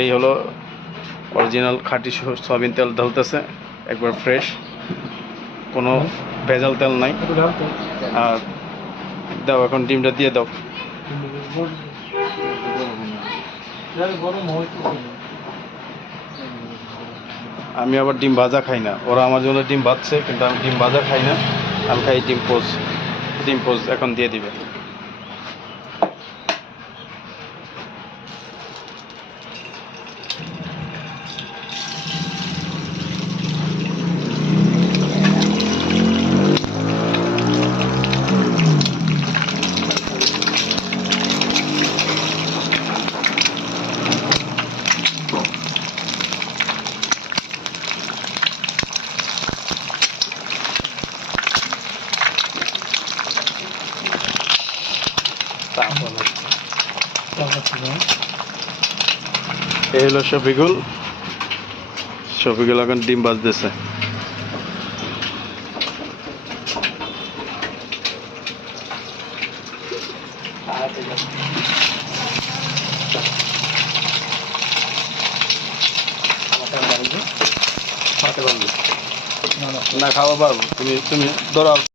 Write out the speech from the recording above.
এই হলো অরিজিনাল খাঁটি সয়াবিন তেল ঢালতেছে, একবার ফ্রেশ কোনো ভেজাল তেল নাই। আর দাও, এখন ডিমটা দিয়ে দাও। আমি আবার ডিম ভাজা খাই না। ওরা আমার জন্য ডিম ভাজছে, কিন্তু আমি ডিম ভাজা খাই না। আমি খাই ডিম পোজ ডিম পোজ এখন দিয়ে দিবে। এই হলো শফিকুল। শফিকুল এখন ডিম ভাজতেছে না খাওয়া পারব তুমি তুমি ধরো